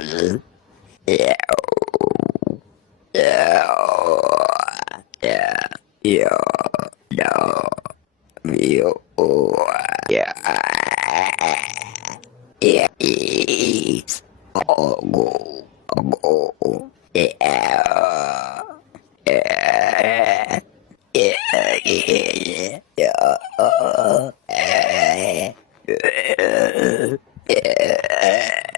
Yeah. Yeah. Yeah. Yeah. No. You. Yeah. Yeah. Yes. Oh, go. Go. Yeah. Yeah. Yeah. Yeah. Yeah. Yeah. Yeah.